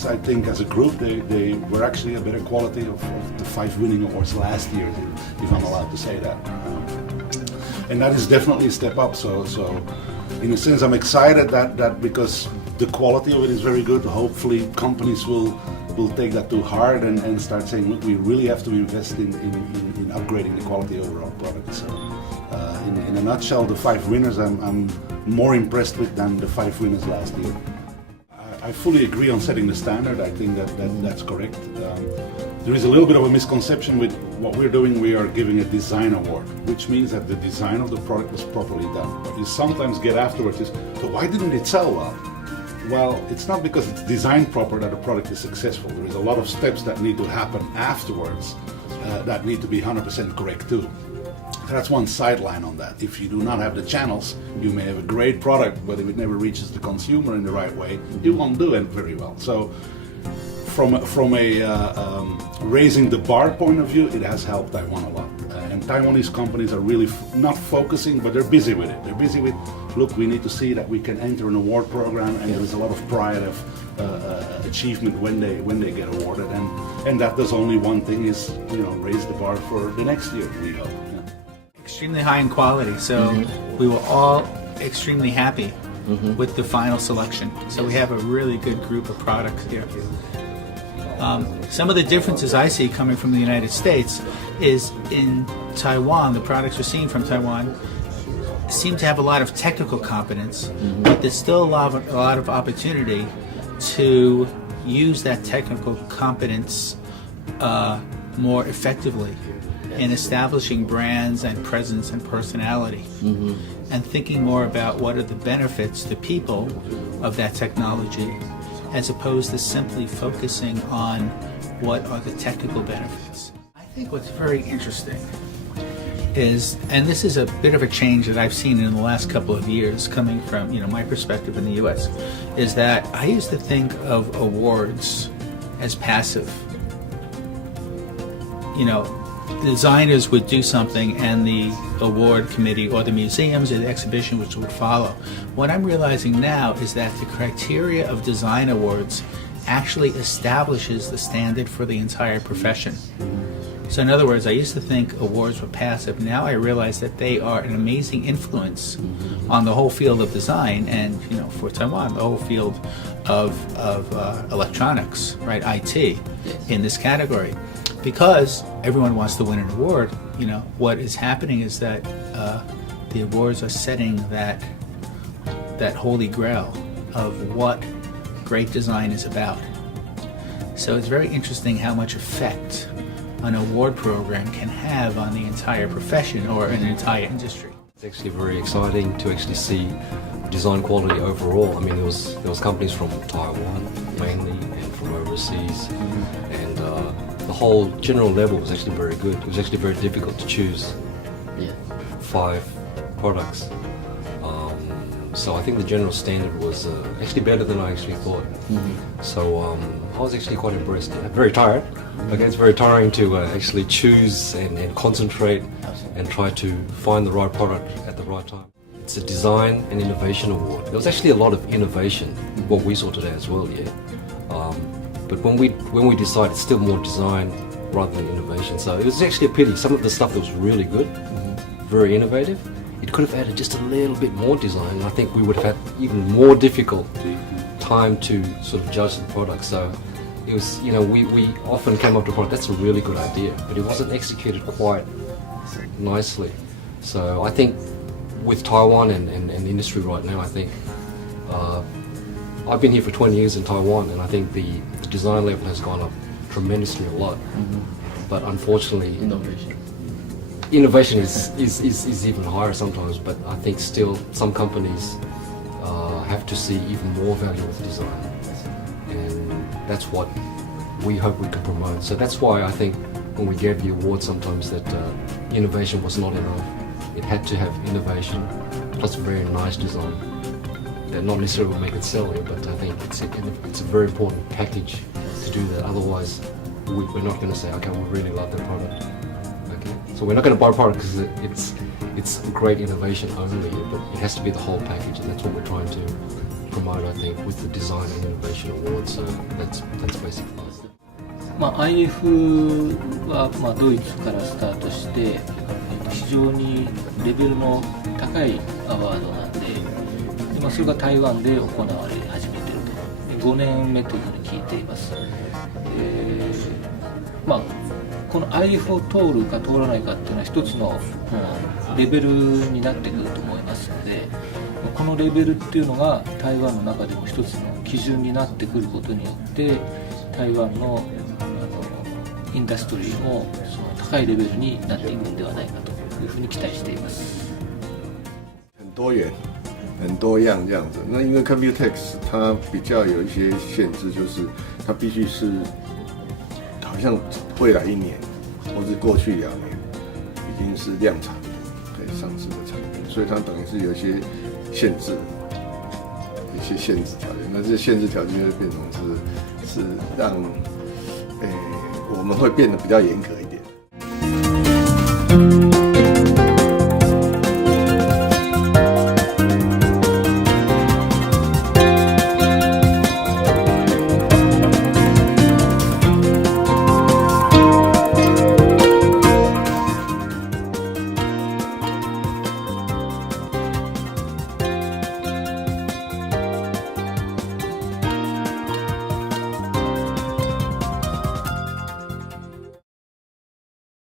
products, I think as a group, they were actually a better quality of the 5 winning awards last year, if I'm allowed to say that. And that is definitely a step up. So in a sense, I'm excited that because the quality of it is very good, hopefully companies will take that to heart and start saying, look, we really have to invest in upgrading the quality of our product. So in a nutshell, the 5 winners I'm more impressed with than the 5 winners last year. I fully agree on setting the standard. I think that's correct. There is a little bit of a misconception with what we're doing. We are giving a design award, which means that the design of the product was properly done. What you sometimes get afterwards is, so why didn't it sell well? Well, it's not because it's designed proper that a product is successful. There is a lot of steps that need to happen afterwards that need to be 100% correct too. That's one sideline on that. If you do not have the channels, you may have a great product, but if it never reaches the consumer in the right way, it won't do it very well. So from a raising the bar point of view, it has helped Taiwan a lot. And Taiwanese companies are really not focusing, but they're busy with it. They're busy with, look, we need to see that we can enter an award program, and there is a lot of pride of achievement when they get awarded. And that does only one thing, is raise the bar for the next year, we hope. Extremely high in quality, so we were all extremely happy with the final selection. So we have a really good group of products here. Some of the differences I see coming from the United States is in Taiwan, the products we're seeing from Taiwan seem to have a lot of technical competence, but there's still a lot of opportunity to use that technical competence more effectively in establishing brands and presence and personality, and thinking more about what are the benefits to people of that technology, as opposed to simply focusing on what are the technical benefits. I think what's very interesting is, and this is a bit of a change that I've seen in the last couple of years coming from my perspective in the US, is that I used to think of awards as passive. Designers would do something and the award committee or the museums or the exhibition which would follow. What I'm realizing now is that the criteria of design awards actually establishes the standard for the entire profession. So in other words, I used to think awards were passive. Now I realize that they are an amazing influence on the whole field of design, and for Taiwan, the whole field of electronics, right, IT, in this category. Because everyone wants to win an award, what is happening is that the awards are setting that holy grail of what great design is about. So it's very interesting how much effect an award program can have on the entire profession or an entire industry. It's actually very exciting to actually see design quality overall. I mean, there was companies from Taiwan mainly and from overseas, and the whole general level was actually very good. It was actually very difficult to choose 5 products. So I think the general standard was actually better than I actually thought. So I was actually quite impressed. Very tired. Okay, it's very tiring to actually choose and concentrate and try to find the right product at the right time. It's a design and innovation award. There was actually a lot of innovation, what we saw today as well, but when we decided, it's still more design rather than innovation. So it was actually a pity. Some of the stuff that was really good, very innovative, it could have added just a little bit more design, and I think we would have had even more difficult time to sort of judge the product. So it was, we often came up to a product, that's a really good idea, but it wasn't executed quite nicely. So I think with Taiwan and the industry right now, I think I've been here for 20 years in Taiwan, and I think the design level has gone up tremendously a lot. But unfortunately, innovation is even higher sometimes. But I think still some companies have to see even more value with design, and that's what we hope we can promote. So that's why I think when we gave the award sometimes that innovation was not enough. It had to have innovation plus very nice design. That not necessarily will make it sell here, but I think it's a very important package to do that. Otherwise, we're not going to say, okay, we really love the product. Okay, so we're not going to buy a product because it's great innovation only, but it has to be the whole package, and that's what we're trying to promote, I think, with the Design and Innovation Awards. So that's basically it. IF はドイツからスタートして非常にレベルの高いアワードなんで、それが台湾で行われ始めていると5年目というふうに聞いています。この IF を通るか通らないかっていうのは一つのレベルになってくると思いますので、このレベルっていうのが台湾の中でも一つの基準になってくることによって台湾のインダストリーもその高いレベルになっていくんではないかというふうに期待しています。很多元、很多样这样子。那因为 COMPUTEX 它比较有一些限制，就是它必须是好像未来1年或是过去2年已经是量产可以上市的产品，所以它等于是有一些限制，一些限制条件。那这限制条件就变成是让我们会变得比较严格